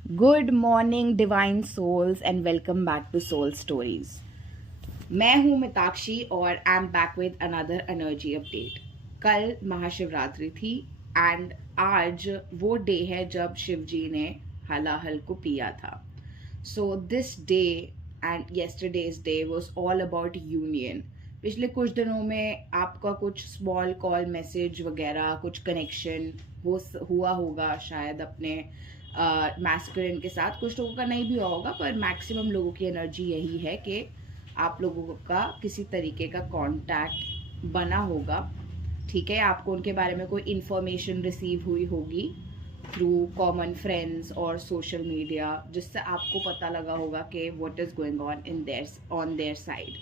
Good morning divine souls and welcome back to soul stories. मैं हूं मिताक्षी और I am back with another energy update. कल महाशिवरात्रि थी and आज वो डे है जब शिव जी ने हलाहल को पिया था। So this day and yesterday's day was all about union. पिछले कुछ दिनों में आपका कुछ स्मॉल कॉल मैसेज वगैरह कुछ कनेक्शन हुआ होगा शायद अपने मैस्कुलिन के साथ। कुछ लोगों का नहीं भी हुआ होगा पर मैक्सिमम लोगों की एनर्जी यही है कि आप लोगों का किसी तरीके का कांटेक्ट बना होगा। ठीक है, आपको उनके बारे में कोई इन्फॉर्मेशन रिसीव हुई होगी थ्रू कॉमन फ्रेंड्स और सोशल मीडिया, जिससे आपको पता लगा होगा कि what is going on their side.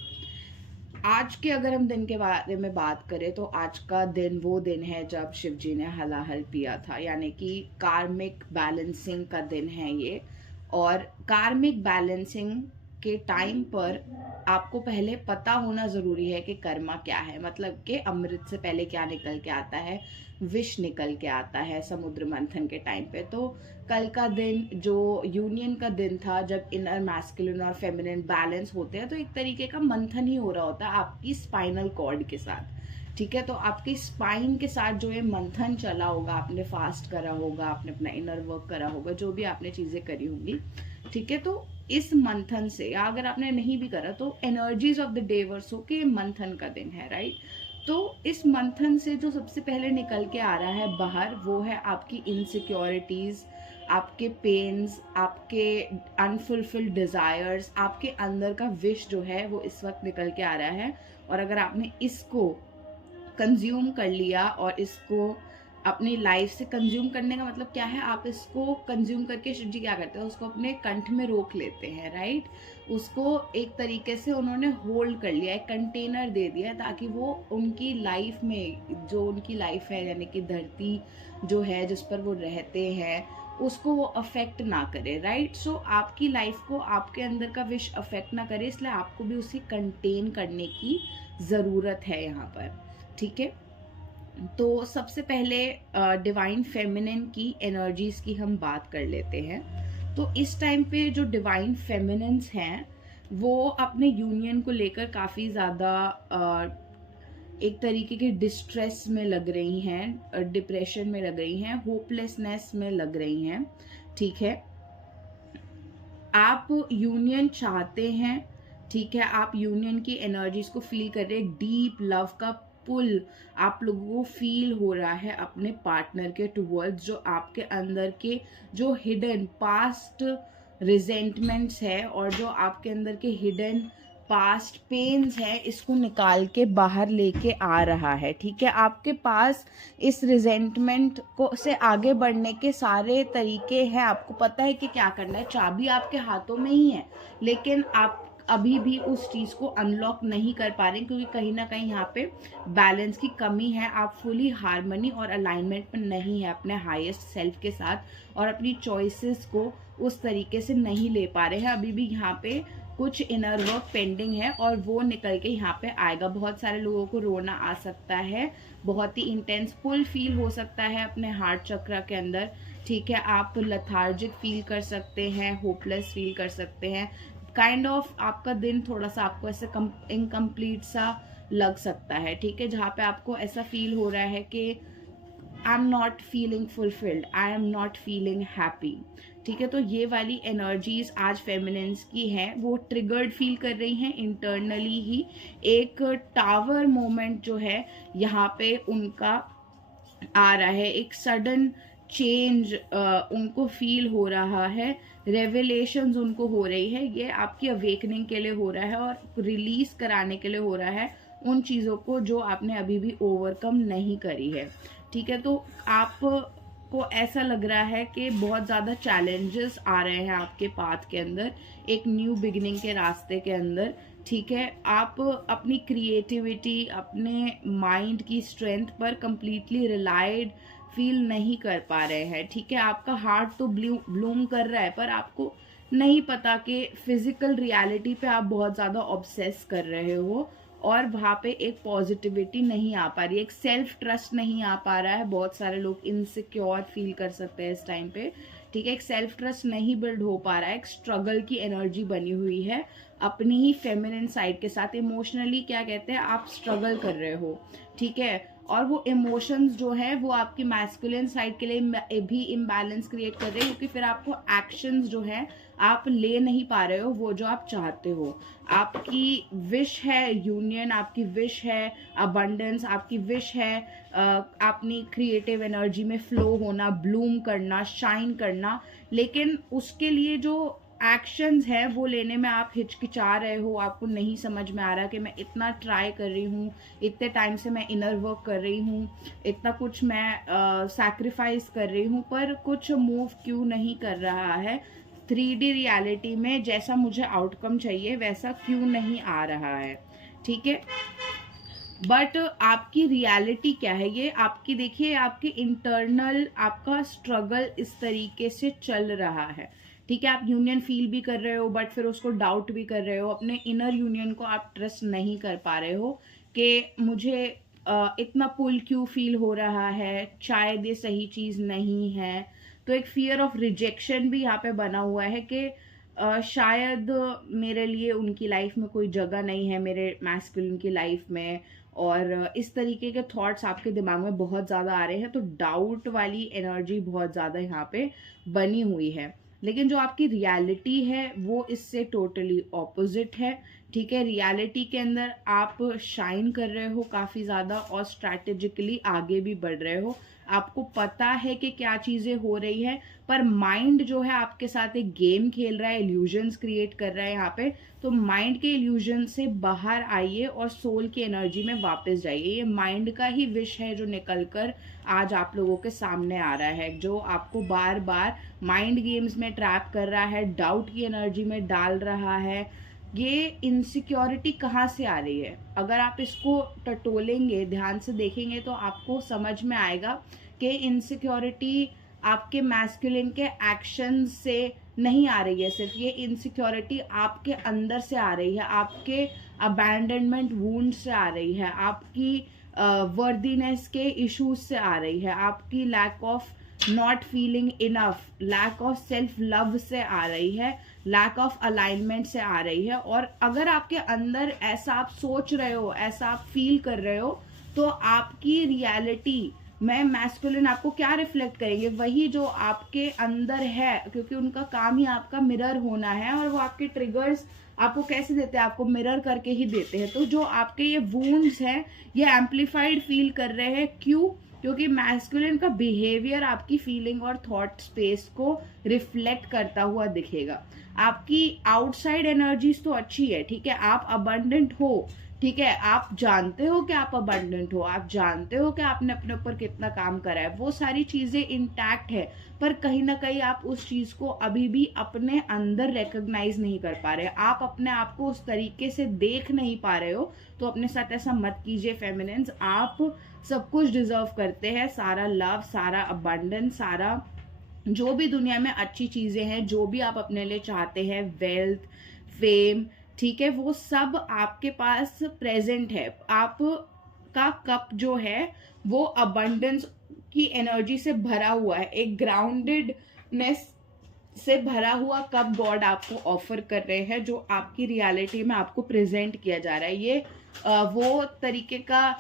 आज के अगर हम दिन के बारे में बात करें तो आज का दिन वो दिन है जब शिव जी ने हलाहल पिया था, यानी कि कार्मिक बैलेंसिंग का दिन है ये। और कार्मिक बैलेंसिंग के टाइम पर आपको पहले पता होना ज़रूरी है कि कर्मा क्या है, मतलब कि अमृत से पहले क्या निकल के आता है, विष निकल के आता है समुद्र मंथन के टाइम पे। तो कल का दिन जो यूनियन का दिन था, जब इनर मैस्कुलिन और फेमिनिन बैलेंस होते हैं, तो एक तरीके का मंथन ही हो रहा होता है आपकी स्पाइनल कॉर्ड के साथ। ठीक है, तो आपकी स्पाइन के साथ जो ये मंथन चला होगा, आपने फास्ट करा होगा, आपने अपना इनर वर्क करा होगा, जो भी आपने चीज़ें करी होंगी। ठीक है, तो इस मंथन से, या अगर आपने नहीं भी करा तो एनर्जीज ऑफ द डे वर्स हो के मंथन का दिन है, राइट। तो इस मंथन से जो सबसे पहले निकल के आ रहा है बाहर, वो है आपकी इनसिक्योरिटीज, आपके पेन्स, आपके अनफुलफिल्ड डिजायर्स, आपके अंदर का विश जो है वो इस वक्त निकल के आ रहा है। और अगर आपने इसको कंज्यूम कर लिया, और इसको अपनी लाइफ से कंज्यूम करने का मतलब क्या है, आप इसको कंज्यूम करके शिव जी क्या करते हैं, उसको अपने कंठ में रोक लेते हैं, राइट। उसको एक तरीके से उन्होंने होल्ड कर लिया, एक कंटेनर दे दिया, ताकि वो उनकी लाइफ में, जो उनकी लाइफ है यानी कि धरती जो है जिस पर वो रहते हैं, उसको वो अफेक्ट ना करे, राइट। सो आपकी लाइफ को आपके अंदर का विश अफेक्ट ना करे, इसलिए आपको भी उसे कंटेन करने की ज़रूरत है यहाँ पर। ठीक है, तो सबसे पहले डिवाइन फेमिनिन की एनर्जीज की हम बात कर लेते हैं। तो इस टाइम पे जो डिवाइन फेमिनिन्स हैं वो अपने यूनियन को लेकर काफ़ी ज़्यादा एक तरीके के डिस्ट्रेस में लग रही हैं, डिप्रेशन में लग रही हैं, होपलेसनेस में लग रही हैं। ठीक है, आप यूनियन चाहते हैं, ठीक है, आप यूनियन की एनर्जीज को फील कर रहे हैं, डीप लव का पुल आप लोगों को फील हो रहा है अपने पार्टनर के टुवर्ड्स। जो आपके अंदर के जो हिडन पास्ट रिजेंटमेंट्स है और जो आपके अंदर के हिडन पास्ट पेन्स है, इसको निकाल के बाहर लेके आ रहा है। ठीक है, आपके पास इस रिजेंटमेंट को से आगे बढ़ने के सारे तरीके हैं, आपको पता है कि क्या करना है, चाबी आपके हाथों में ही है, लेकिन आप अभी भी उस चीज़ को अनलॉक नहीं कर पा रहे, क्योंकि कहीं ना कहीं यहाँ पे बैलेंस की कमी है। आप फुली हार्मनी और अलाइनमेंट में नहीं है अपने हाईएस्ट सेल्फ के साथ, और अपनी चॉइसेस को उस तरीके से नहीं ले पा रहे हैं। अभी भी यहाँ पे कुछ इनर वर्क पेंडिंग है और वो निकल के यहाँ पे आएगा। बहुत सारे लोगों को रोना आ सकता है, बहुत ही इंटेंस पुल फील हो सकता है अपने हार्ट चक्र के अंदर। ठीक है, आप लथार्जिक फील कर सकते हैं, होपलेस फील कर सकते हैं, काइंड ऑफ आपका दिन थोड़ा सा आपको ऐसे इनकम्प्लीट सा लग सकता है। ठीक है, जहाँ पे आपको ऐसा फील हो रहा है कि I am not feeling fulfilled, I am not feeling happy. ठीक है, तो ये वाली एनर्जीज आज फेमिनिन्स की हैं, वो ट्रिगर्ड फील कर रही हैं इंटरनली ही। एक टावर मोमेंट जो है यहाँ पे उनका आ रहा है, एक सडन चेंज उनको फील हो रहा है, रेवलेशंस उनको हो रही है। ये आपकी अवेकनिंग के लिए हो रहा है और रिलीज कराने के लिए हो रहा है उन चीज़ों को जो आपने अभी भी ओवरकम नहीं करी है। ठीक है, तो आप को ऐसा लग रहा है कि बहुत ज़्यादा चैलेंजेस आ रहे हैं आपके पाथ के अंदर, एक न्यू बिगिनिंग के रास्ते के अंदर। ठीक है, आप अपनी क्रिएटिविटी, अपने माइंड की स्ट्रेंथ पर कंप्लीटली रिलाइड फील नहीं कर पा रहे हैं। ठीक है, आपका हार्ट तो ब्लूम कर रहा है, पर आपको नहीं पता कि फिजिकल रियलिटी पे आप बहुत ज़्यादा ऑब्सेस कर रहे हो, और वहाँ पे एक पॉजिटिविटी नहीं आ पा रही है, एक सेल्फ ट्रस्ट नहीं आ पा रहा है। बहुत सारे लोग इनसिक्योर फील कर सकते हैं इस टाइम पे, ठीक है, एक सेल्फ ट्रस्ट नहीं बिल्ड हो पा रहा है, एक स्ट्रगल की एनर्जी बनी हुई है अपनी ही फेमिनिन साइड के साथ। इमोशनली क्या कहते हैं, आप स्ट्रगल कर रहे हो, ठीक है, और वो इमोशंस जो है वो आपकी मैस्कुलिन साइड के लिए भी इम्बैलेंस क्रिएट कर रहे हैं, क्योंकि फिर आपको एक्शंस जो है आप ले नहीं पा रहे हो वो जो आप चाहते हो। आपकी विश है यूनियन, आपकी विश है अबंडेंस, आपकी विश है अपनी क्रिएटिव एनर्जी में फ्लो होना, ब्लूम करना, शाइन करना, लेकिन उसके लिए जो एक्शंस है वो लेने में आप हिचकिचा रहे हो। आपको नहीं समझ में आ रहा कि मैं इतना ट्राई कर रही हूँ, इतने टाइम से मैं इनर वर्क कर रही हूँ, इतना कुछ मैं सैक्रिफाइस कर रही हूँ, पर कुछ मूव क्यों नहीं कर रहा है 3D रियलिटी में, जैसा मुझे आउटकम चाहिए वैसा क्यों नहीं आ रहा है, ठीक है। बट आपकी रियलिटी क्या है, ये आपकी देखिए, आपके इंटरनल आपका स्ट्रगल इस तरीके से चल रहा है, ठीक है। आप यूनियन फील भी कर रहे हो बट फिर उसको डाउट भी कर रहे हो, अपने इनर यूनियन को आप ट्रस्ट नहीं कर पा रहे हो कि मुझे इतना पुल क्यों फील हो रहा है, शायद ये सही चीज़ नहीं है। तो एक फियर ऑफ रिजेक्शन भी यहाँ पे बना हुआ है कि शायद मेरे लिए उनकी लाइफ में कोई जगह नहीं है, मेरे मैस्कुलिन की लाइफ में, और इस तरीके के थॉट्स आपके दिमाग में बहुत ज़्यादा आ रहे हैं। तो डाउट वाली एनर्जी बहुत ज़्यादा यहाँ पे बनी हुई है, लेकिन जो आपकी रियलिटी है वो इससे टोटली ऑपोजिट है, ठीक है। रियलिटी के अंदर आप शाइन कर रहे हो काफ़ी ज़्यादा और स्ट्रैटेजिकली आगे भी बढ़ रहे हो। आपको पता है कि क्या चीज़ें हो रही है, पर माइंड जो है आपके साथ एक गेम खेल रहा है, इल्यूजन्स क्रिएट कर रहा है यहाँ पे। तो माइंड के इल्यूजन से बाहर आइए और सोल की एनर्जी में वापस जाइए। ये माइंड का ही विश है जो निकल कर आज आप लोगों के सामने आ रहा है, जो आपको बार बार माइंड गेम्स में ट्रैप कर रहा है, डाउट की एनर्जी में डाल रहा है। ये इनसिक्योरिटी कहाँ से आ रही है, अगर आप इसको टटोलेंगे, ध्यान से देखेंगे तो आपको समझ में आएगा कि इनसिक्योरिटी आपके मैस्कुलिन के एक्शन से नहीं आ रही है, सिर्फ ये इनसिक्योरिटी आपके अंदर से आ रही है, आपके अबैंडनमेंट वूंड से आ रही है, आपकी वर्दीनेस के इश्यूज से आ रही है, आपकी lack of not feeling enough, lack of self love से आ रही है, लैक ऑफ अलाइनमेंट से आ रही है। और अगर आपके अंदर ऐसा आप सोच रहे हो, ऐसा आप फील कर रहे हो, तो आपकी रियलिटी में मैस्कुलिन आपको क्या रिफ्लेक्ट करेंगे, वही जो आपके अंदर है, क्योंकि उनका काम ही आपका मिरर होना है। और वो आपके ट्रिगर्स आपको कैसे देते हैं, आपको मिरर करके ही देते हैं। तो जो आपके ये वूंड्स हैं ये एम्पलीफाइड फील कर रहे हैं, क्यों? क्योंकि मैस्कुलिन का बिहेवियर आपकी फीलिंग और थॉट स्पेस को रिफ्लेक्ट करता हुआ दिखेगा। आपकी आउटसाइड एनर्जीज तो अच्छी है, ठीक है, आप अबंडेंट हो, ठीक है, आप जानते हो कि आप अबंडेंट हो, आप जानते हो कि आपने अपने ऊपर कितना काम करा है, वो सारी चीजें इंटैक्ट है, पर कहीं ना कहीं आप उस चीज को अभी भी अपने अंदर रिकॉग्नाइज नहीं कर पा रहे, आप अपने आप को उस तरीके से देख नहीं पा रहे हो। तो अपने साथ ऐसा मत कीजिए फेमिनिन्स, आप सब कुछ डिजर्व करते हैं, सारा लव, सारा अबंडेंस, सारा जो भी दुनिया में अच्छी चीजें हैं, जो भी आप अपने लिए चाहते हैं, वेल्थ, फेम, ठीक है, वो सब आपके पास प्रेजेंट है। आप का कप जो है वो अबंडेंस की एनर्जी से भरा हुआ है, एक ग्राउंडेडनेस से भरा हुआ कप गॉड आपको ऑफर कर रहे हैं, जो आपकी रियलिटी में आपको प्रेजेंट किया जा रहा है। ये वो तरीके का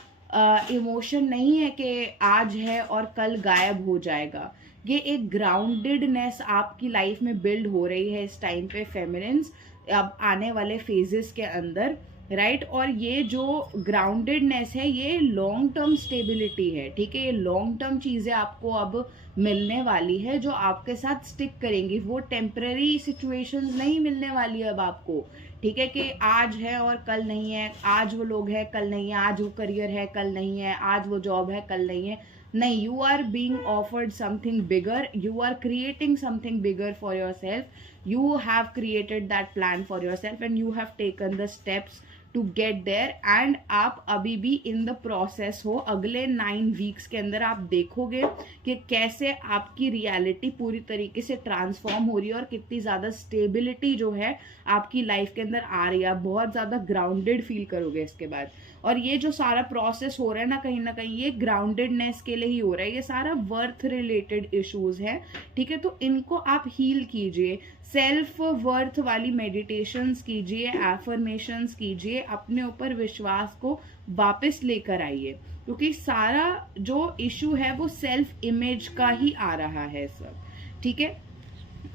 इमोशन नहीं है कि आज है और कल गायब हो जाएगा। ये एक ग्राउंडेडनेस आपकी लाइफ में बिल्ड हो रही है इस टाइम पे फेमिनिन्स, अब आने वाले फेजेस के अंदर, राइट। और ये जो ग्राउंडेडनेस है ये लॉन्ग टर्म स्टेबिलिटी है, ठीक है, ये लॉन्ग टर्म चीजें आपको अब मिलने वाली है जो आपके साथ स्टिक करेंगी। वो टेम्पररी सिचुएशंस नहीं मिलने वाली अब आपको, ठीक है, कि आज है और कल नहीं है, आज वो लोग है कल नहीं है, आज वो करियर है कल नहीं है, आज वो जॉब है कल नहीं है। नहीं, you are being offered something bigger, you are creating something bigger for yourself, you have created that plan for yourself and you have taken the steps to get there, and आप अभी भी in the process हो। अगले 9 weeks के अंदर आप देखोगे कि कैसे आपकी रियलिटी पूरी तरीके से ट्रांसफॉर्म हो रही है और कितनी ज़्यादा स्टेबिलिटी जो है आपकी लाइफ के अंदर आ रही है। आप बहुत ज़्यादा ग्राउंडेड फील करोगे इसके बाद। और ये जो सारा प्रोसेस हो रहा है ना कहीं ये ग्राउंडेडनेस के लिए ही हो रहा है। ये सारा वर्थ रिलेटेड इश्यूज है, ठीक है। तो इनको आप हील कीजिए, सेल्फ वर्थ वाली मेडिटेशंस कीजिए, एफर्मेशंस कीजिए, अपने ऊपर विश्वास को वापस लेकर आइए, क्योंकि सारा जो इशू है वो सेल्फ इमेज का ही आ रहा है सब, ठीक है।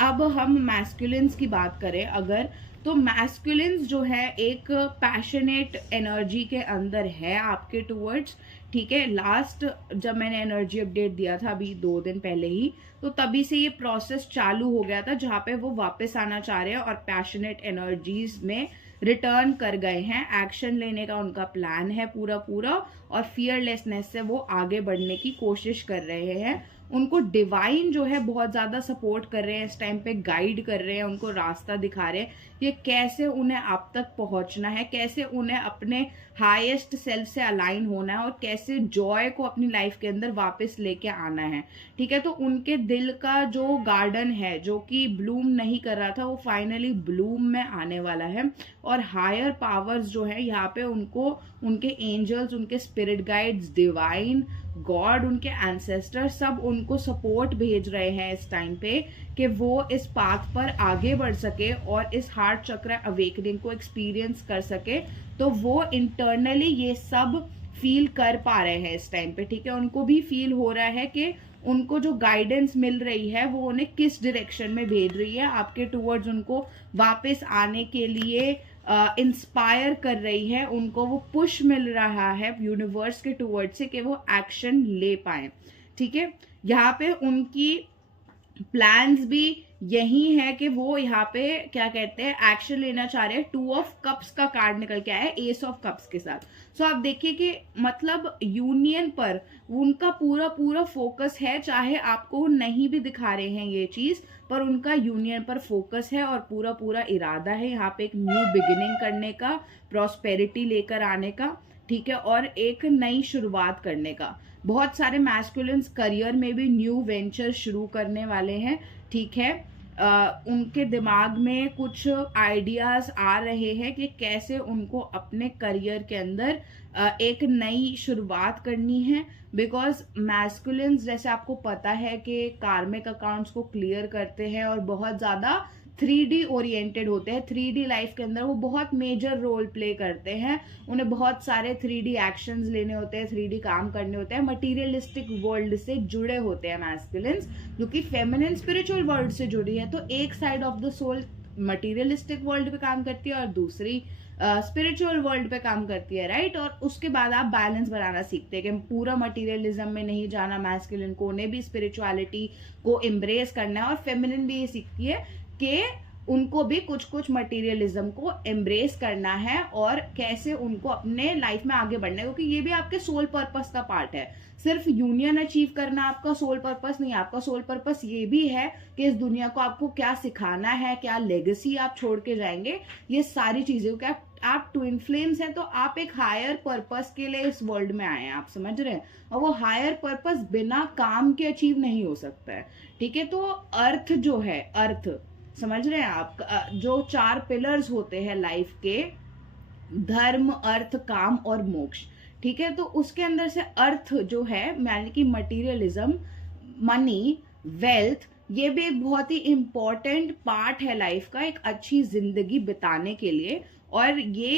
अब हम मैस्कुलिन्स की बात करें अगर, तो मैस्कुलिन्स जो है एक पैशनेट एनर्जी के अंदर है आपके टूवर्ड्स, ठीक है। लास्ट जब मैंने एनर्जी अपडेट दिया था अभी 2 दिन पहले ही, तो तभी से ये प्रोसेस चालू हो गया था जहाँ पे वो वापस आना चाह रहे हैं और पैशनेट एनर्जीज में रिटर्न कर गए हैं। एक्शन लेने का उनका प्लान है पूरा और फियरलेसनेस से वो आगे बढ़ने की कोशिश कर रहे हैं। उनको डिवाइन जो है बहुत ज़्यादा सपोर्ट कर रहे हैं इस टाइम पे, गाइड कर रहे हैं, उनको रास्ता दिखा रहे हैं कि कैसे उन्हें आप तक पहुंचना है, कैसे उन्हें अपने हाईएस्ट सेल्फ से अलाइन होना है और कैसे जॉय को अपनी लाइफ के अंदर वापस लेके आना है, ठीक है। तो उनके दिल का जो गार्डन है जो कि ब्लूम नहीं कर रहा था, वो फाइनली ब्लूम में आने वाला है। और हायर पावर्स जो है यहाँ पे उनको, उनके एंजल्स, उनके स्पिरिट गाइड्स, डिवाइन गॉड, उनके एंसेस्टर सब उनको सपोर्ट भेज रहे हैं इस टाइम पे कि वो इस पाथ पर आगे बढ़ सके और इस हार्ट चक्र अवेकनिंग को एक्सपीरियंस कर सके। तो वो इंटरनली ये सब फील कर पा रहे हैं इस टाइम पे, ठीक है। उनको भी फील हो रहा है कि उनको जो गाइडेंस मिल रही है वो उन्हें किस डायरेक्शन में भेज रही है, आपके टूवर्ड्स उनको वापस आने के लिए इंस्पायर कर रही है। उनको वो पुश मिल रहा है यूनिवर्स के टूवर्ड्स से कि वो एक्शन ले पाए, ठीक है। यहाँ पे उनकी प्लान्स भी यही है कि वो यहाँ पे क्या कहते हैं, एक्शन लेना चाह रहे हैं। 2 ऑफ कप्स का कार्ड निकल के आया है एस ऑफ कप्स के साथ। सो आप देखिए कि मतलब यूनियन पर उनका पूरा फोकस है, चाहे आपको नहीं भी दिखा रहे हैं ये चीज, पर उनका यूनियन पर फोकस है और पूरा इरादा है यहाँ पे एक न्यू बिगिनिंग करने का, प्रॉस्पेरिटी लेकर आने का, ठीक है, और एक नई शुरुआत करने का। बहुत सारे मैस्कुलिन्स करियर में भी न्यू वेंचर शुरू करने वाले हैं, ठीक है। उनके दिमाग में कुछ आइडियाज आ रहे हैं कि कैसे उनको अपने करियर के अंदर एक नई शुरुआत करनी है। बिकॉज मैस्कुलिन्स जैसे आपको पता है कि कार्मिक अकाउंट्स को क्लियर करते हैं और बहुत ज़्यादा 3D ओरिएंटेड होते हैं। 3D लाइफ के अंदर वो बहुत मेजर रोल प्ले करते हैं। उन्हें बहुत सारे 3D एक्शंस लेने होते हैं, 3D काम करने होते हैं, मटीरियलिस्टिक वर्ल्ड से जुड़े होते हैं मैस्कुलिन्स, जो कि फेमिनिन स्पिरिचुअल वर्ल्ड से जुड़ी है। तो एक side of the soul materialistic world पे काम करती है और दूसरी स्पिरिचुअल वर्ल्ड पे काम करती है, राइट। और उसके बाद आप बैलेंस बनाना सीखते हैं कि पूरा मटीरियलिज्म में नहीं जाना मैस्कुलिन को, उन्हें भी स्पिरिचुअलिटी को एम्ब्रेस करना है। और फेमिनिन भी ये सीखती है कि उनको भी कुछ मटेरियलिज्म को एम्ब्रेस करना है और कैसे उनको अपने लाइफ में आगे बढ़ना है, क्योंकि ये भी आपके सोल पर्पस का पार्ट है। सिर्फ यूनियन अचीव करना आपका सोल पर्पस नहीं, आपका सोल पर्पस ये भी है कि इस दुनिया को आपको क्या सिखाना है, क्या लेगेसी आप छोड़ के जाएंगे, ये सारी चीजें। क्या आप ट्विन फ्लेम्स हैं तो आप एक हायर पर्पस के लिए इस वर्ल्ड में आए हैं, आप समझ रहे हैं। और वो हायर पर्पस बिना काम के अचीव नहीं हो सकता है, ठीक है। तो अर्थ जो है, अर्थ समझ रहे हैं आप, जो 4 पिलर्स होते हैं लाइफ के, धर्म, अर्थ, काम और मोक्ष, ठीक है। तो उसके अंदर से अर्थ जो है यानी कि मटीरियलिज्म, मनी, वेल्थ, ये भी एक बहुत ही इंपॉर्टेंट पार्ट है लाइफ का, एक अच्छी जिंदगी बिताने के लिए। और ये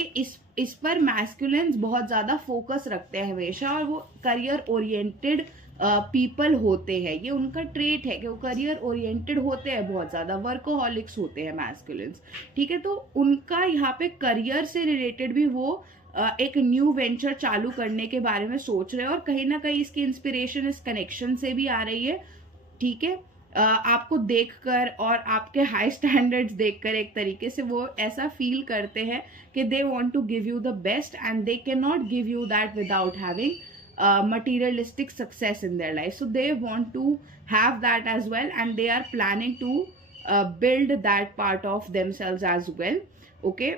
इस पर मैस्कुलिन्स बहुत ज्यादा फोकस रखते हैं हमेशा, और वो करियर ओरिएंटेड पीपल होते हैं। ये उनका ट्रेट है कि वो करियर ओरिएंटेड होते हैं, बहुत ज्यादा वर्कोहॉलिक्स होते हैं मैस्कुलिन्स, ठीक है। तो उनका यहाँ पे करियर से रिलेटेड भी वो एक न्यू वेंचर चालू करने के बारे में सोच रहे हैं, और कहीं ना कहीं इसकी इंस्पिरेशन इस कनेक्शन से भी आ रही है, ठीक है। आपको देखकर और आपके हाई स्टैंडर्ड्स देखकर एक तरीके से वो ऐसा फील करते हैं कि they want to give you the best and they can not give you that without having materialistic success in their life. So they want to have that as well, and they are planning to build that part of themselves as well, okay.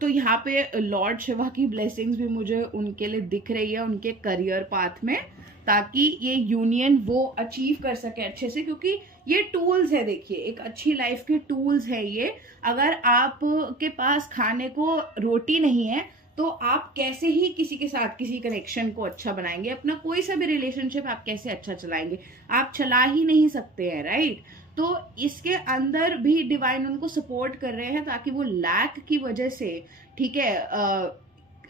तो यहाँ पे Lord Shiva की blessings भी मुझे उनके लिए दिख रही है, उनके करियर पाथ में, ताकि ये यूनियन वो अचीव कर सके अच्छे से, क्योंकि ये टूल्स है, देखिए एक अच्छी लाइफ के टूल्स है ये। अगर आप के पास खाने को रोटी नहीं है तो आप कैसे ही किसी के साथ किसी कनेक्शन को अच्छा बनाएंगे, अपना कोई सा भी रिलेशनशिप आप कैसे अच्छा चलाएंगे, आप चला ही नहीं सकते हैं, राइट। तो इसके अंदर भी डिवाइन उनको सपोर्ट कर रहे हैं ताकि वो लैक की वजह से, ठीक है,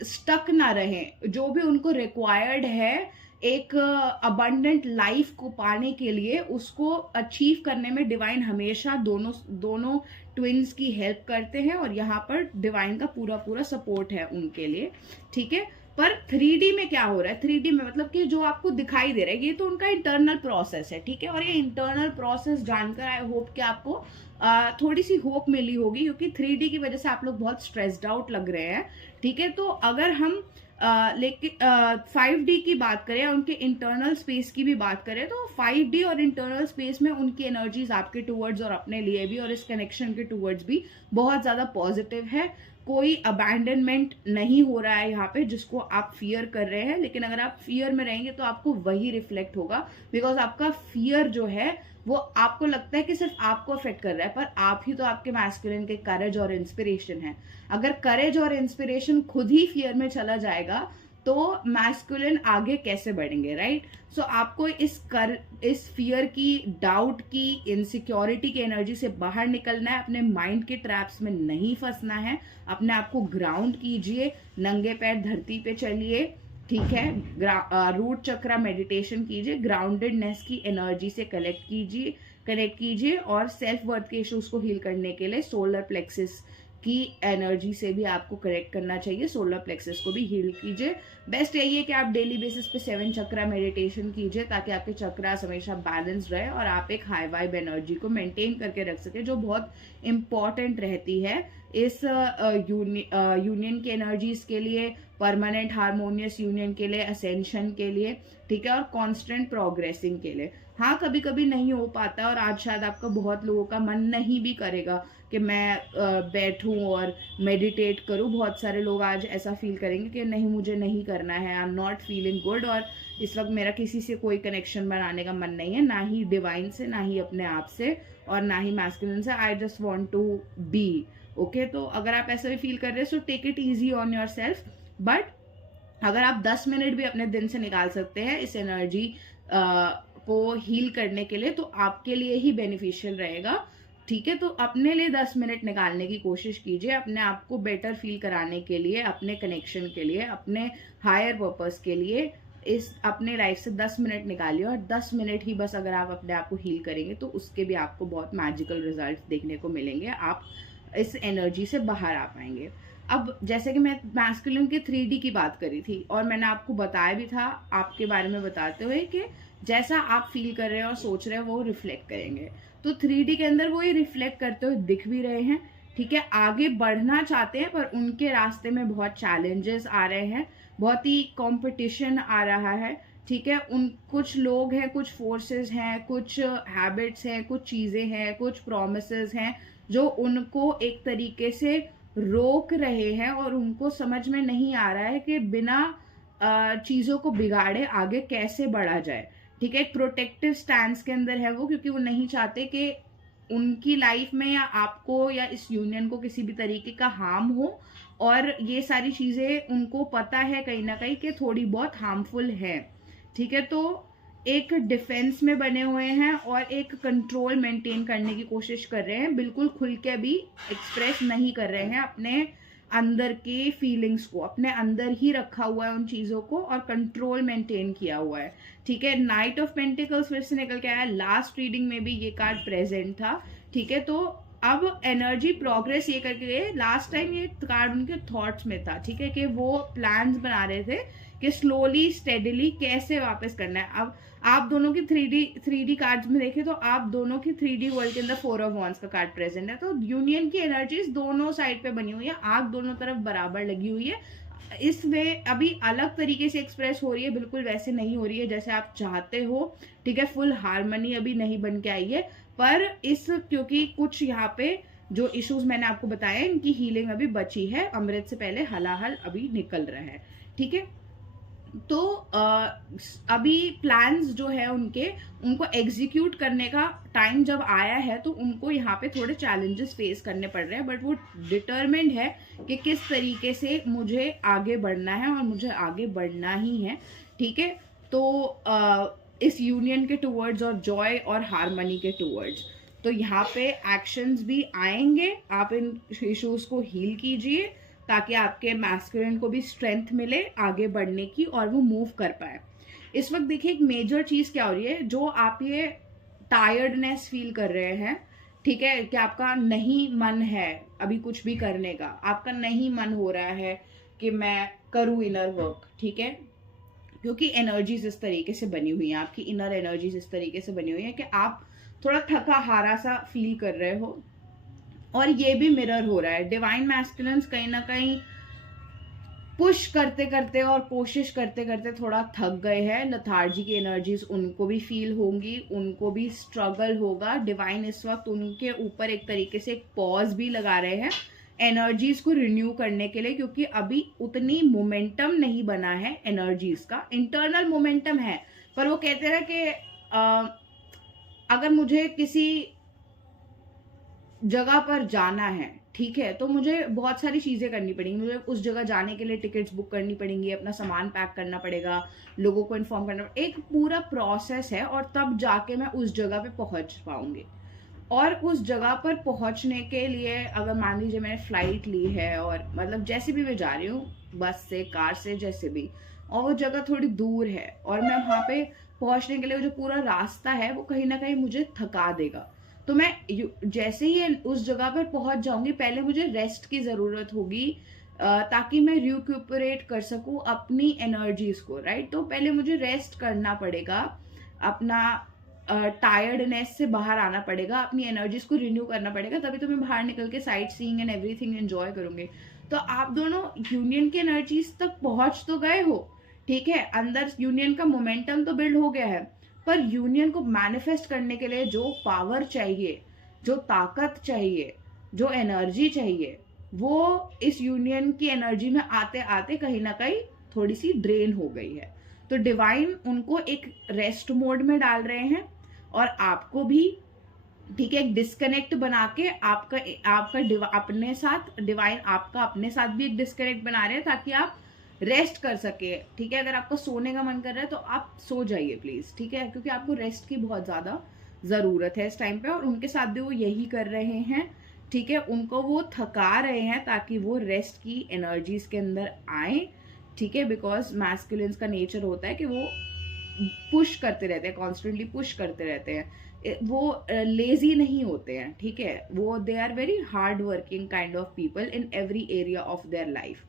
स्टक ना रहे। जो भी उनको रिक्वायर्ड है एक अबंडेंट लाइफ को पाने के लिए, उसको अचीव करने में डिवाइन हमेशा दोनों दोनों ट्विंस की हेल्प करते हैं, और यहाँ पर डिवाइन का पूरा पूरा सपोर्ट है उनके लिए, ठीक है। पर 3D में क्या हो रहा है, 3D में मतलब कि जो आपको दिखाई दे रहा है ये तो उनका इंटरनल प्रोसेस है, ठीक है। और ये इंटरनल प्रोसेस जानकर आई होप कि आपको थोड़ी सी होप मिली होगी, क्योंकि 3D की वजह से आप लोग बहुत स्ट्रेस्ड आउट लग रहे हैं, ठीक है। तो अगर हम लेकिन 5D की बात करें, उनके इंटरनल स्पेस की भी बात करें, तो 5D और इंटरनल स्पेस में उनकी एनर्जीज आपके टूवर्ड्स और अपने लिए भी और इस कनेक्शन के टूवर्ड्स भी बहुत ज्यादा पॉजिटिव है। कोई अबैंडनमेंट नहीं हो रहा है यहाँ पे जिसको आप फियर कर रहे हैं, लेकिन अगर आप फियर में रहेंगे तो आपको वही रिफ्लेक्ट होगा, बिकॉज आपका फियर जो है वो आपको लगता है कि सिर्फ आपको अफेक्ट कर रहा है, पर आप ही तो आपके मैस्कुलिन के करेज और इंस्पिरेशन है। अगर करेज और इंस्पिरेशन खुद ही फियर में चला जाएगा तो मैस्कुलिन आगे कैसे बढ़ेंगे, राइट। सो आपको इस फियर की, डाउट की, इनसिक्योरिटी की एनर्जी से बाहर निकलना है, अपने माइंड के ट्रैप्स में नहीं फंसना है, अपने आप को ग्राउंड कीजिए, नंगे पैर धरती पे चलिए, ठीक है। रूट चक्रा मेडिटेशन कीजिए, ग्राउंडेडनेस की एनर्जी से कनेक्ट कीजिए, और सेल्फ वर्थ के इश्यूज को हील करने के लिए सोलर प्लेक्सिस की एनर्जी से भी आपको करेक्ट करना चाहिए, सोलर प्लेक्सिस को भी हील कीजिए। बेस्ट यही है कि आप डेली बेसिस पे 7 चक्रा मेडिटेशन कीजिए, ताकि आपके चक्रास हमेशा बैलेंस रहे और आप एक हाई वाइब एनर्जी को मेंटेन करके रख सके, जो बहुत इंपॉर्टेंट रहती है इस यूनियन की एनर्जीज के लिए, परमानेंट हार्मोनियस यूनियन के लिए, असेंशन के लिए, ठीक है, और कांस्टेंट प्रोग्रेसिंग के लिए। हाँ, कभी कभी नहीं हो पाता, और आज शायद आपका बहुत लोगों का मन नहीं भी करेगा कि मैं बैठूं और मेडिटेट करूं। बहुत सारे लोग आज ऐसा फील करेंगे कि नहीं, मुझे नहीं करना है, I am not feeling good, और इस वक्त मेरा किसी से कोई कनेक्शन बनाने का मन नहीं है, ना ही डिवाइन से, ना ही अपने आप से, और ना ही मैस्कुलिन से। I just want to be okay. तो अगर आप ऐसा भी फील कर रहे हैं, so take it easy on yourself. But अगर आप 10 मिनट भी अपने दिन से निकाल सकते हैं इस एनर्जी को हील करने के लिए, तो आपके लिए ही बेनिफिशियल रहेगा, ठीक है। तो अपने लिए 10 मिनट निकालने की कोशिश कीजिए, अपने आप को बेटर फील कराने के लिए, अपने कनेक्शन के लिए, अपने हायर पर्पस के लिए इस अपने लाइफ से 10 मिनट निकालिए, और 10 मिनट ही बस अगर आप अपने आप को हील करेंगे तो उसके भी आपको बहुत मैजिकल रिजल्ट देखने को मिलेंगे, आप इस एनर्जी से बाहर आ पाएंगे। अब जैसे कि मैं मैस्कुलिन के 3D की बात करी थी, और मैंने आपको बताया भी था आपके बारे में बताते हुए कि जैसा आप फील कर रहे हैं और सोच रहे हैं वो रिफ्लेक्ट करेंगे, तो 3D के अंदर वो ये रिफ्लेक्ट करते हुए दिख भी रहे हैं, ठीक है। आगे बढ़ना चाहते हैं, पर उनके रास्ते में बहुत चैलेंजेस आ रहे हैं, बहुत ही कंपटीशन आ रहा है, ठीक है। कुछ लोग हैं, कुछ फोर्सेस हैं, कुछ हैबिट्स हैं, कुछ चीजें हैं, कुछ प्रोमिसेस हैं जो उनको एक तरीके से रोक रहे हैं, और उनको समझ में नहीं आ रहा है कि बिना चीजों को बिगाड़े आगे कैसे बढ़ा जाए, ठीक है। एक प्रोटेक्टिव स्टैंड के अंदर है वो, क्योंकि वो नहीं चाहते कि उनकी लाइफ में या आपको या इस यूनियन को किसी भी तरीके का हार्म हो, और ये सारी चीजें उनको पता है कहीं ना कहीं कि थोड़ी बहुत हार्मफुल है, ठीक है। तो एक डिफेंस में बने हुए हैं और एक कंट्रोल मेंटेन करने की कोशिश कर रहे हैं, बिल्कुल खुल के भी एक्सप्रेस नहीं कर रहे हैं अपने अंदर के फीलिंग्स को, अपने अंदर ही रखा हुआ है उन चीजों को, और कंट्रोल मेंटेन किया हुआ है, ठीक है। नाइट ऑफ पेंटिकल्स फिर से निकल के आया, लास्ट रीडिंग में भी ये कार्ड प्रेजेंट था, ठीक है। तो अब एनर्जी प्रोग्रेस ये करके गए, लास्ट टाइम ये कार्ड उनके थॉट्स में था, ठीक है, कि वो प्लान्स बना रहे थे कि स्लोली स्टेडिली कैसे वापस करना है। अब आप दोनों की 3D कार्ड्स में देखें तो आप दोनों की 3D वर्ल्ड के अंदर 4 ऑफ वॉन्ड्स का कार्ड प्रेजेंट है, तो यूनियन की एनर्जीज दोनों साइड पे बनी हुई है, आग दोनों तरफ बराबर लगी हुई है। इस वे अभी अलग तरीके से एक्सप्रेस हो रही है, बिल्कुल वैसे नहीं हो रही है जैसे आप चाहते हो, ठीक है। फुल हार्मनी अभी नहीं बन के आई है, पर इस क्योंकि कुछ यहाँ पे जो इश्यूज मैंने आपको बताया इनकी हीलिंग अभी बची है, अमृत से पहले हलाहल अभी निकल रहा है, ठीक है। तो अभी प्लान्स जो है उनको एग्जीक्यूट करने का टाइम जब आया है, तो उनको यहाँ पे थोड़े चैलेंजेस फेस करने पड़ रहे हैं, बट वो डिटरमिन्ड है कि किस तरीके से मुझे आगे बढ़ना है, और मुझे आगे बढ़ना ही है, ठीक है। तो इस यूनियन के टूवर्ड्स और जॉय और हार्मनी के टूवर्ड्स, तो यहाँ पे एक्शंस भी आएंगे। आप इन इश्यूज को हील कीजिए ताकि आपके मैस्कुलिन को भी स्ट्रेंथ मिले आगे बढ़ने की, और वो मूव कर पाए। इस वक्त देखिए एक मेजर चीज क्या हो रही है, जो आप ये टायर्डनेस फील कर रहे हैं, ठीक है, कि आपका नहीं मन है अभी कुछ भी करने का, आपका नहीं मन हो रहा है कि मैं करूँ इनर वर्क, ठीक है, क्योंकि एनर्जीज इस तरीके से बनी हुई है, आपकी इनर एनर्जीज इस तरीके से बनी हुई है कि आप थोड़ा थका हारा सा फील कर रहे हो, और ये भी मिरर हो रहा है। डिवाइन मैस्कुलिन्स कहीं ना कहीं पुश करते करते और कोशिश करते करते थोड़ा थक गए हैं। लथार्जी की एनर्जीज उनको भी फील होंगी, उनको भी स्ट्रगल होगा। डिवाइन इस वक्त उनके ऊपर एक तरीके से एक पॉज भी लगा रहे हैं एनर्जीज को रिन्यू करने के लिए, क्योंकि अभी उतनी मोमेंटम नहीं बना है एनर्जीज का। इंटरनल मोमेंटम है, पर वो कहते हैं कि अगर मुझे किसी जगह पर जाना है, ठीक है, तो मुझे बहुत सारी चीजें करनी पड़ेंगी। मुझे उस जगह जाने के लिए टिकट्स बुक करनी पड़ेंगी, अपना सामान पैक करना पड़ेगा, लोगों को इन्फॉर्म करना पड़ेगा, एक पूरा प्रोसेस है, और तब जाके मैं उस जगह पे पहुंच पाऊंगी। और उस जगह पर पहुंचने के लिए अगर मान लीजिए मैंने फ्लाइट ली है, और मतलब जैसे भी मैं जा रही हूँ, बस से, कार से, जैसे भी, और वो जगह थोड़ी दूर है, और मैं वहां पे पहुंचने के लिए जो पूरा रास्ता है वो कहीं ना कहीं मुझे थका देगा, तो मैं जैसे ही उस जगह पर पहुंच जाऊंगी, पहले मुझे रेस्ट की जरूरत होगी, ताकि मैं रिक्यूपरेट कर सकूं अपनी एनर्जीज को, राइट। तो पहले मुझे रेस्ट करना पड़ेगा, अपना टायर्डनेस से बाहर आना पड़ेगा, अपनी एनर्जीज को रिन्यू करना पड़ेगा, तभी तो मैं बाहर निकल के sight seeing and everything enjoy करूंगी। तो आप दोनों यूनियन की एनर्जीज तक पहुंच तो गए हो, ठीक है, अंदर यूनियन का मोमेंटम तो बिल्ड हो गया है, पर यूनियन को मैनिफेस्ट करने के लिए जो पावर चाहिए, जो ताकत चाहिए, जो एनर्जी चाहिए, वो इस यूनियन की एनर्जी में आते आते कहीं ना कहीं थोड़ी सी ड्रेन हो गई है। तो डिवाइन उनको एक रेस्ट मोड में डाल रहे हैं, और आपको भी, ठीक है, एक डिस्कनेक्ट बना के आपका अपने साथ, डिवाइन आपका अपने साथ भी एक डिस्कनेक्ट बना रहे हैं, ताकि आप रेस्ट कर सके, ठीक है। अगर आपको सोने का मन कर रहा है तो आप सो जाइए प्लीज, ठीक है, क्योंकि आपको रेस्ट की बहुत ज्यादा जरूरत है इस टाइम पे, और उनके साथ भी वो यही कर रहे हैं, ठीक है, उनको वो थका रहे हैं ताकि वो रेस्ट की एनर्जीज के अंदर आए, ठीक है, बिकॉज मैस्कुलिन्स का नेचर होता है कि वो पुश करते रहते हैं, कॉन्स्टेंटली पुश करते रहते हैं, वो लेजी नहीं होते हैं, ठीक है, वो they are very hard working kind of people in every area of their life.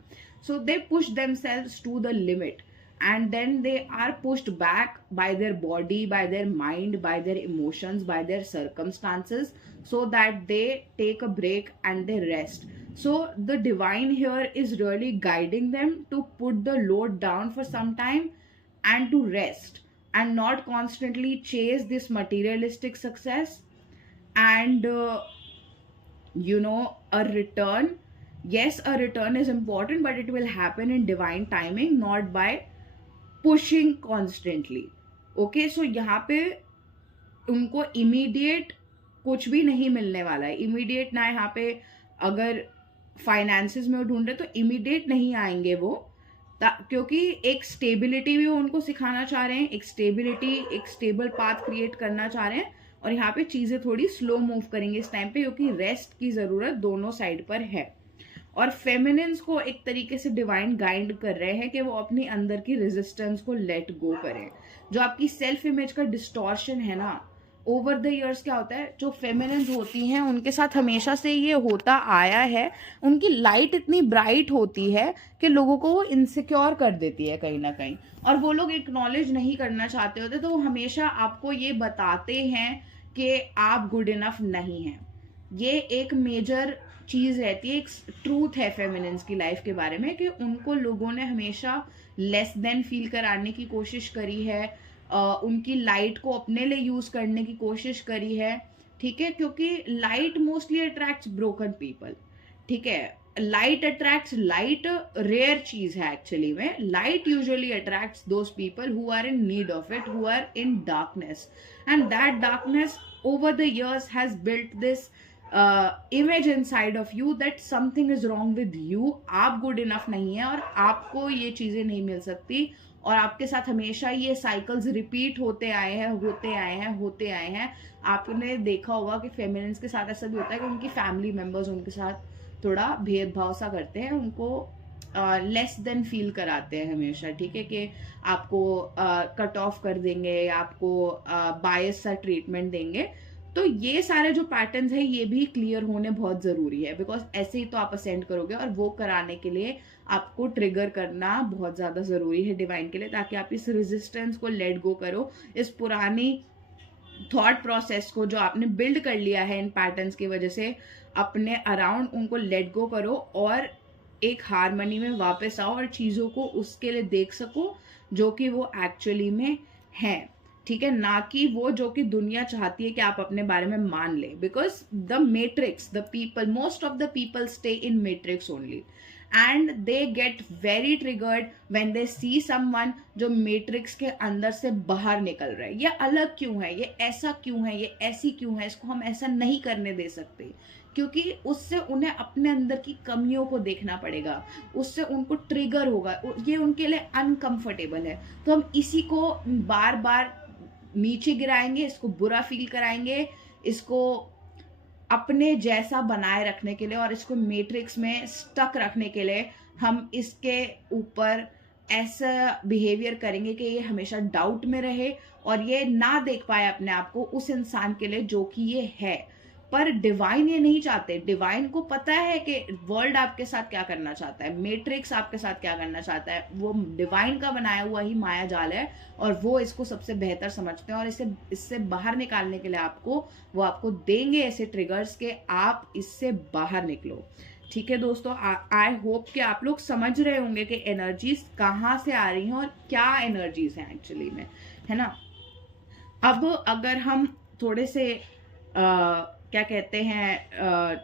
So they push themselves to the limit, and then they are pushed back by their body, by their mind, by their emotions, by their circumstances, so that they take a break and they rest. So the divine here is really guiding them to put the load down for some time and to rest, and not constantly chase this materialistic success and a return. Yes, a return is important, but it will happen in divine timing, not by pushing constantly. Okay, so यहाँ पे उनको immediate कुछ भी नहीं मिलने वाला है। immediate ना यहाँ पे अगर फाइनेंसेस में वो ढूंढ रहे तो immediate नहीं आएंगे वो, क्योंकि एक स्टेबिलिटी भी वो उनको सिखाना चाह रहे हैं, एक स्टेबिलिटी, एक स्टेबल पाथ क्रिएट करना चाह रहे हैं, और यहाँ पे चीजें थोड़ी स्लो मूव करेंगे इस टाइम पे, क्योंकि रेस्ट की जरूरत दोनों साइड पर है। और फेमिनिन्स को एक तरीके से डिवाइन गाइड कर रहे हैं कि वो अपनी अंदर की रेजिस्टेंस को लेट गो करें। जो आपकी सेल्फ इमेज का डिस्टॉर्शन है ना, ओवर द इयर्स क्या होता है, जो फेमिनिन्स होती हैं उनके साथ हमेशा से ये होता आया है, उनकी लाइट इतनी ब्राइट होती है कि लोगों को वो इनसिक्योर कर देती है कहीं ना कहीं, और वो लोग एक्नॉलेज नहीं करना चाहते होते, तो वो हमेशा आपको ये बताते हैं कि आप गुड इनफ नहीं हैं। ये एक मेजर चीज रहती है, एक ट्रूथ है फेमिनिन्स की लाइफ के बारे में, कि उनको लोगों ने हमेशा लेस देन फील कराने की कोशिश करी है, उनकी लाइट को अपने लिए यूज करने की कोशिश करी है, ठीक है, क्योंकि light mostly attracts broken people, ठीक है। लाइट अट्रैक्ट्स लाइट, रेयर चीज है एक्चुअली में। Light usually attracts those people who are in need of it, who are in darkness, and that darkness over the years has built this image inside of you that something is wrong with you, आप good enough नहीं है और आपको ये चीजें नहीं मिल सकती, और आपके साथ हमेशा ये साइकिल्स रिपीट होते आए हैं, होते आए हैं, होते आए हैं। आपने देखा होगा कि फेमिनिन्स के साथ ऐसा भी होता है कि उनकी फैमिली मेंबर्स उनके साथ थोड़ा भेदभाव सा करते हैं, उनको लेस देन फील कराते हैं हमेशा, ठीक है, कि आपको कट ऑफ कर देंगे, आपको बायस सा ट्रीटमेंट देंगे। तो ये सारे जो पैटर्न्स है ये भी क्लियर होने बहुत जरूरी है, बिकॉज ऐसे ही तो आप असेंड करोगे, और वो कराने के लिए आपको ट्रिगर करना बहुत ज्यादा जरूरी है डिवाइन के लिए, ताकि आप इस रेजिस्टेंस को लेट गो करो, इस पुरानी थॉट प्रोसेस को जो आपने बिल्ड कर लिया है इन पैटर्न्स की वजह से अपने अराउंड, उनको लेट गो करो और एक हारमनी में वापस आओ और चीजों को उसके लिए देख सको जो कि वो एक्चुअली में है, ठीक है, ना कि वो जो कि दुनिया चाहती है कि आप अपने बारे में मान ले। Because the matrix, the people, most of the people stay in matrix only, and they get very triggered when they see someone जो मैट्रिक्स के अंदर से बाहर निकल रहा है। ये अलग क्यों है, ये ऐसा क्यों है, ये ऐसी क्यों है, इसको हम ऐसा नहीं करने दे सकते, क्योंकि उससे उन्हें अपने अंदर की कमियों को देखना पड़ेगा, उससे उनको ट्रिगर होगा, ये उनके लिए अनकंफर्टेबल है। तो हम इसी को बार बार नीचे गिराएंगे, इसको बुरा फील कराएंगे, इसको अपने जैसा बनाए रखने के लिए और इसको मैट्रिक्स में स्टक रखने के लिए हम इसके ऊपर ऐसा बिहेवियर करेंगे कि ये हमेशा डाउट में रहे और ये ना देख पाए अपने आप को उस इंसान के लिए जो कि ये है। पर डिवाइन ये नहीं चाहते। डिवाइन को पता है कि वर्ल्ड आपके साथ क्या करना चाहता है, मैट्रिक्स आपके साथ क्या करना चाहता है, वो डिवाइन का बनाया हुआ ही माया जाल है और वो इसको सबसे बेहतर समझते हैं, और इससे बाहर निकालने के लिए वो आपको देंगे ऐसे ट्रिगर्स के आप इससे बाहर निकलो। ठीक है दोस्तों, आई होप कि आप लोग समझ रहे होंगे कि एनर्जीज कहाँ से आ रही हैं और क्या एनर्जीज हैं एक्चुअली में, है ना। अब अगर हम थोड़े से क्या कहते हैं,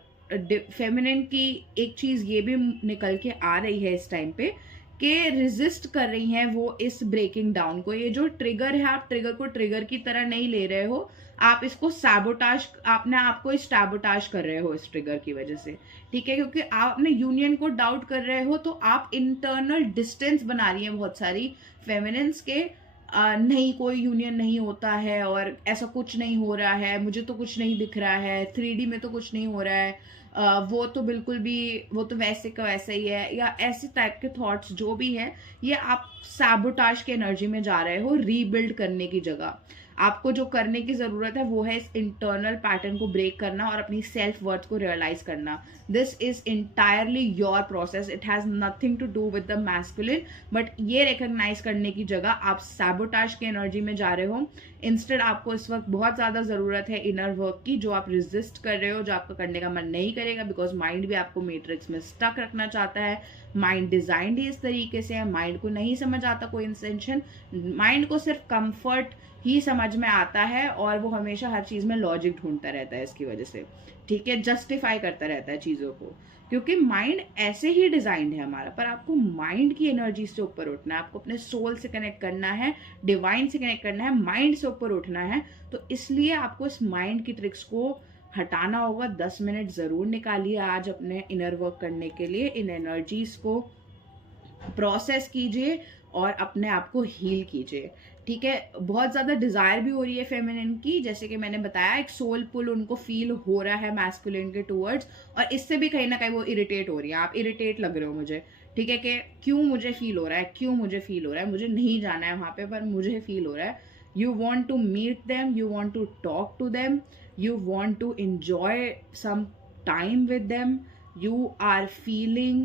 फेमिनिन की एक चीज ये भी निकल के आ रही है इस टाइम पे कि रेजिस्ट कर रही हैं वो इस ब्रेकिंग डाउन को। ये जो ट्रिगर है, आप ट्रिगर को ट्रिगर की तरह नहीं ले रहे हो, आप इसको सैबोटाज, आपने आपको सैबोटाज कर रहे हो इस ट्रिगर की वजह से, ठीक है, क्योंकि आप अपने यूनियन को डाउट कर रहे हो, तो आप इंटरनल डिस्टेंस बना रही हैं बहुत सारी फेमिनिन्स के, नहीं कोई यूनियन नहीं होता है और ऐसा कुछ नहीं हो रहा है, मुझे तो कुछ नहीं दिख रहा है, 3D में तो कुछ नहीं हो रहा है, वो तो बिल्कुल भी, वो तो वैसे का वैसा ही है, या ऐसे टाइप के थॉट्स जो भी है, ये आप सैबोटाज की एनर्जी में जा रहे हो रीबिल्ड करने की जगह। आपको जो करने की जरूरत है वो है इस इंटरनल पैटर्न को ब्रेक करना और अपनी सेल्फ वर्थ को रियलाइज करना। This is entirely your process, it has nothing to do with the masculine, but ये रिकॉग्नाइज करने की जगह आप सैबोटाज की एनर्जी में जा रहे हो। इंस्टेड आपको इस वक्त बहुत ज्यादा जरूरत है इनर वर्क की, जो आप रेजिस्ट कर रहे हो, जो आपका करने का मन नहीं करेगा, बिकॉज माइंड भी आपको मैट्रिक्स में स्टक रखना चाहता है। माइंड डिजाइंड ही इस तरीके से है, माइंड को नहीं समझ आता कोई इंटेंशन, माइंड को सिर्फ कंफर्ट ही समझ में आता है और वो हमेशा हर चीज में लॉजिक ढूंढता रहता है इसकी वजह से, ठीक है, जस्टिफाई करता रहता है चीजों को, क्योंकि माइंड ऐसे ही डिजाइंड है हमारा। पर आपको माइंड की एनर्जी से ऊपर उठना है, आपको अपने सोल से कनेक्ट करना है, डिवाइन से कनेक्ट करना है, माइंड से ऊपर उठना है। तो इसलिए आपको इस माइंड की ट्रिक्स को हटाना होगा। 10 मिनट जरूर निकालिए आज अपने इनर वर्क करने के लिए, इन एनर्जीज को प्रोसेस कीजिए और अपने आप को हील कीजिए, ठीक है। बहुत ज्यादा डिजायर भी हो रही है फेमिनिन की, जैसे कि मैंने बताया, एक सोल पुल उनको फील हो रहा है मैस्कुलिन के टूवर्ड्स, और इससे भी कहीं ना कहीं वो इरिटेट हो रही है। आप इरिटेट लग रहे हो मुझे, ठीक है, कि क्यों मुझे फील हो रहा है, क्यों मुझे फील हो रहा है, मुझे नहीं जाना है वहां पे पर मुझे फील हो रहा है। You want to meet them, you want to talk to them, you want to enjoy some time with them, you are feeling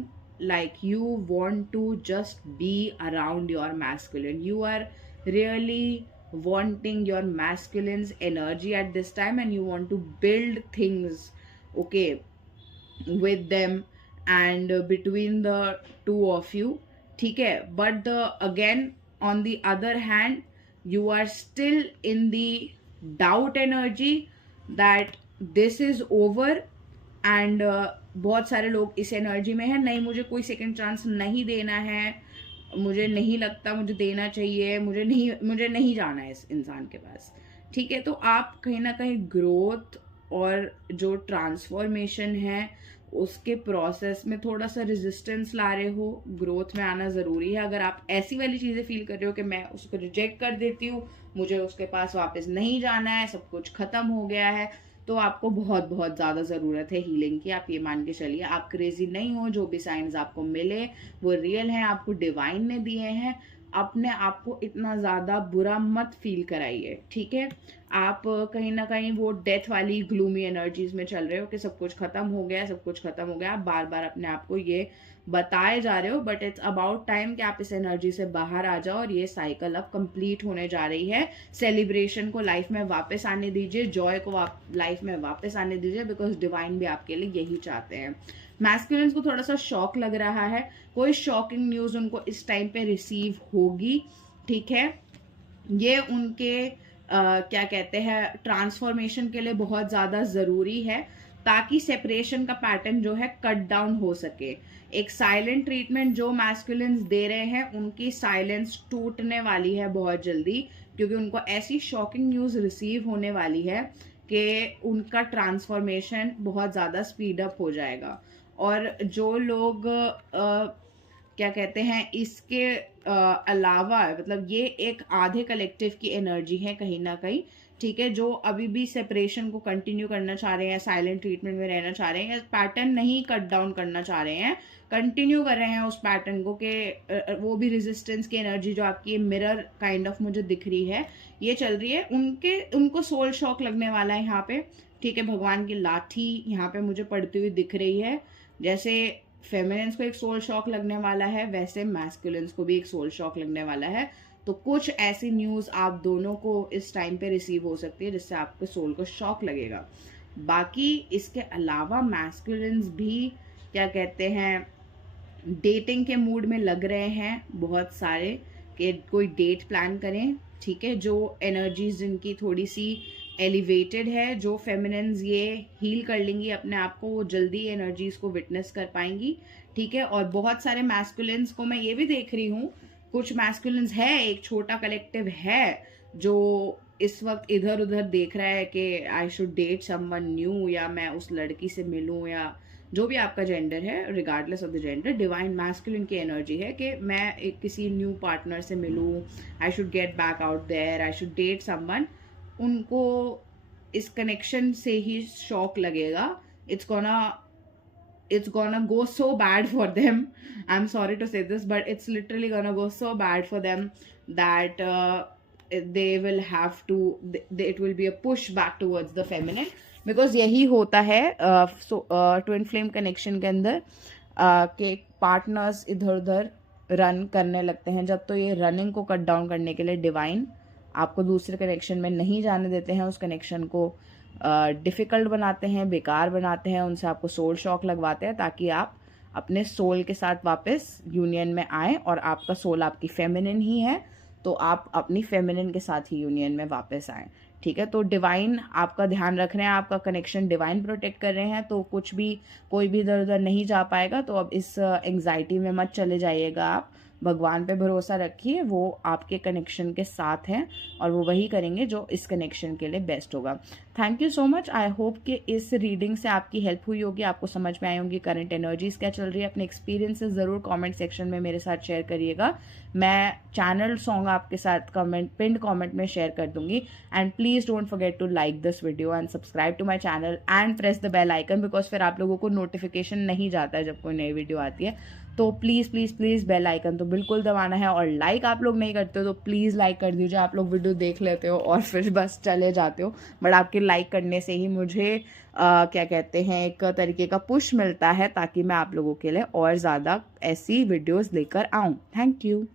like you want to just be around your masculine, you are really wanting your masculine's energy at this time and you want to build things, okay, with them and between the two of you, ठीक है। but the again on the other hand you are still in the doubt energy that this is over and बहुत सारे लोग इस energy में है, नहीं मुझे कोई सेकंड चांस नहीं देना है, मुझे नहीं लगता मुझे देना चाहिए, मुझे नहीं जाना है इस इंसान के पास, ठीक है। तो आप कहीं ना कहीं ग्रोथ और जो ट्रांसफॉर्मेशन है उसके प्रोसेस में थोड़ा सा रेजिस्टेंस ला रहे हो। ग्रोथ में आना ज़रूरी है। अगर आप ऐसी वाली चीज़ें फील कर रहे हो कि मैं उसको रिजेक्ट कर देती हूँ, मुझे उसके पास वापस नहीं जाना है, सब कुछ ख़त्म हो गया है, तो आपको बहुत बहुत ज़्यादा ज़रूरत है हीलिंग की। आप ये मान के चलिए, आप क्रेजी नहीं हो, जो भी साइंस आपको मिले वो रियल हैं, आपको डिवाइन ने दिए हैं। अपने आप को इतना ज़्यादा बुरा मत फील कराइए, ठीक है। आप कहीं ना कहीं वो डेथ वाली ग्लूमी एनर्जीज में चल रहे हो कि सब कुछ खत्म हो गया, सब कुछ खत्म हो गया। आप बार बार अपने आप को ये बताए जा रहे हो, बट इट्स अबाउट टाइम कि आप इस एनर्जी से बाहर आ जाओ और ये साइकिल अब कंप्लीट होने जा रही है। सेलिब्रेशन को लाइफ में वापस आने दीजिए, जॉय को लाइफ में वापस आने दीजिए, बिकॉज डिवाइन भी आपके लिए यही चाहते हैं। मैस्कुलिन्स को थोड़ा सा शॉक लग रहा है, कोई शॉकिंग न्यूज़ उनको इस टाइम पे रिसीव होगी, ठीक है। ये उनके क्या कहते हैं ट्रांसफॉर्मेशन के लिए बहुत ज़्यादा ज़रूरी है, ताकि सेपरेशन का पैटर्न जो है कट डाउन हो सके। एक साइलेंट ट्रीटमेंट जो मैस्कुलिन्स दे रहे हैं, उनकी साइलेंस टूटने वाली है बहुत जल्दी, क्योंकि उनको ऐसी शॉकिंग न्यूज़ रिसीव होने वाली है कि उनका ट्रांसफॉर्मेशन बहुत ज़्यादा स्पीड अप हो जाएगा। और जो लोग क्या कहते हैं इसके अलावा, मतलब ये एक आधे कलेक्टिव की एनर्जी है कहीं ना कहीं, ठीक है, जो अभी भी सेपरेशन को कंटिन्यू करना चाह रहे हैं, साइलेंट ट्रीटमेंट में रहना चाह रहे हैं, पैटर्न नहीं कट डाउन करना चाह रहे हैं, कंटिन्यू कर रहे हैं उस पैटर्न को, कि वो भी रेजिस्टेंस की एनर्जी जो आपकी मिरर काइंड ऑफ मुझे दिख रही है ये चल रही है। उनको सोल शॉक लगने वाला है यहाँ पे, ठीक है। भगवान की लाठी यहाँ पे मुझे पड़ती हुई दिख रही है। जैसे फेमिनिन्स को एक सोल शॉक लगने वाला है, वैसे मैस्कुलिन्स को भी एक सोल शॉक लगने वाला है। तो कुछ ऐसी न्यूज़ आप दोनों को इस टाइम पे रिसीव हो सकती है जिससे आपके सोल को शॉक लगेगा। बाकी इसके अलावा मैस्कुलिन्स भी क्या कहते हैं डेटिंग के मूड में लग रहे हैं बहुत सारे, कि कोई डेट प्लान करें, ठीक है। जो एनर्जीज जिनकी थोड़ी सी एलिवेटेड है, जो फेमिनिन्स ये हील कर लेंगी अपने आप को, वो जल्दी एनर्जीज को विटनेस कर पाएंगी, ठीक है। और बहुत सारे मैस्कुलिन्स को मैं ये भी देख रही हूँ, कुछ मैस्कुलिन्स है, एक छोटा कलेक्टिव है जो इस वक्त इधर उधर देख रहा है कि I should date someone new, या मैं उस लड़की से मिलूं, या जो भी आपका जेंडर है, regardless of the gender, divine masculine की एनर्जी है कि मैं एक किसी न्यू पार्टनर से मिलूं, I should get back out there, I should date someone. उनको इस कनेक्शन से ही शॉक लगेगा। it's gonna go so bad for them. I'm sorry to say this, but it's literally gonna go so bad for them that they will have to, it will be a push back towards the feminine, because यही होता है twin flame connection के अंदर के partners इधर उधर run करने लगते हैं। जब तो ये रनिंग को कट डाउन करने के लिए डिवाइन आपको दूसरे कनेक्शन में नहीं जाने देते हैं, उस कनेक्शन को डिफ़िकल्ट बनाते हैं, बेकार बनाते हैं, उनसे आपको सोल शॉक लगवाते हैं, ताकि आप अपने सोल के साथ वापस यूनियन में आएँ। और आपका सोल आपकी फेमिनिन ही है, तो आप अपनी फेमिनिन के साथ ही यूनियन में वापस आएँ, ठीक है। तो डिवाइन आपका ध्यान रख रहे हैं, आपका कनेक्शन डिवाइन प्रोटेक्ट कर रहे हैं, तो कोई भी इधर उधर नहीं जा पाएगा। तो अब इस एंग्जाइटी में मत चले जाइएगा, आप भगवान पे भरोसा रखिए, वो आपके कनेक्शन के साथ हैं और वो वही करेंगे जो इस कनेक्शन के लिए बेस्ट होगा। Thank you so much. I hope कि इस रीडिंग से आपकी हेल्प हुई होगी, आपको समझ में आई होंगी करंट एनर्जीज क्या चल रही है। अपने एक्सपीरियंसेस ज़रूर कमेंट सेक्शन में मेरे साथ शेयर करिएगा। मैं चैनल सॉन्ग आपके साथ पिंड कमेंट में शेयर कर दूंगी। And please don't forget to like this video and subscribe to my channel and press the bell icon, because फिर आप लोगों को नोटिफिकेशन नहीं जाता है जब कोई नई वीडियो आती है। तो please please please bell icon तो बिल्कुल दबाना है। और लाइक आप लोग नहीं करते हो तो प्लीज़ लाइक कर दीजिए। आप लोग वीडियो देख लेते हो और फिर बस चले जाते हो, बट आपके लाइक करने से ही मुझे क्या कहते हैं एक तरीके का पुश मिलता है, ताकि मैं आप लोगों के लिए और ज़्यादा ऐसी वीडियोज़ लेकर आऊँ। Thank you.